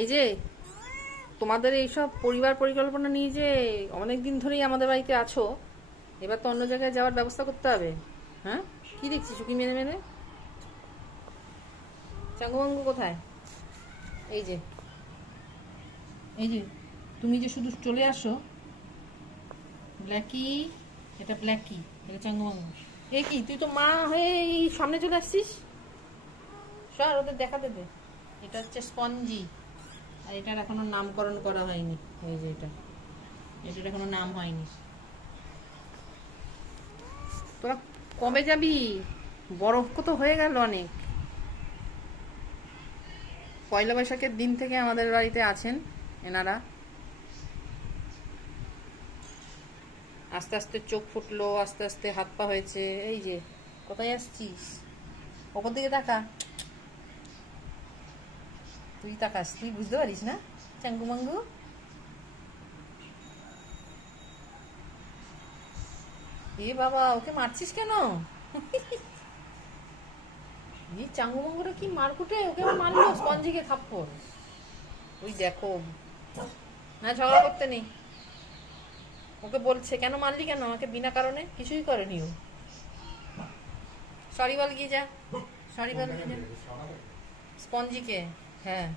এই যে তোমাদের এইসব পরিবার পরিকল্পনা নিয়ে যে অনেক দিন ধরেই আমাদের বাড়িতে আছো, এবার তো অন্য জায়গায় যাওয়ার ব্যবস্থা করতে হবে। হ্যাঁ, কি দেখছিস কি মেরে মেরে? চাঙ্গুমাঙ্গু কোথায়? এই যে, এই যে, তুমি যে শুধু চলে আসো। ব্ল্যাকি, এটা ব্ল্যাকি, এটা চাঙ্গুমাঙ্গু। এ কি, তুই তো মা হয়ে এই সামনে চলে আসছিস? সর, ওদের দেখাতে দে। এটা হচ্ছে স্পঞ্জি, আর এটার এখনো নামকরণ করা হয়নি। এই যে এটা, এটার এখনো নাম হয়নি। তোরা কবে যাবি? বরফ তো হয়ে গেল অনেক। পয়লা বৈশাখের দিন থেকে আমাদের বাড়িতে আছেন এনারা। আস্তে আস্তে চোখ ফুটলো, আস্তে আস্তে হাত পা হয়েছে। এই যে, কোথায় আসছিস? ওপর দিকে তাকা। তুই তাকাস, তুই বুঝতে পারিস না? চাঙ্গু মাঙ্গু, এ বাবা, ওকে মারছিস কেন? এই চাঙ্গু মাঙ্গুটা কি মারকুটে, ওকে আবার মারলো স্পঞ্জিকে থাপ্পড়। ওই দেখো, না ঝগড়া করতে নেই। ওকে বলছে কেন মারলি, কেন আমাকে বিনা কারণে? কিছুই করেনি ও। সরি বল গিয়ে যা, সরি বল গিয়ে যা স্পঞ্জিকে। হ্যাঁ।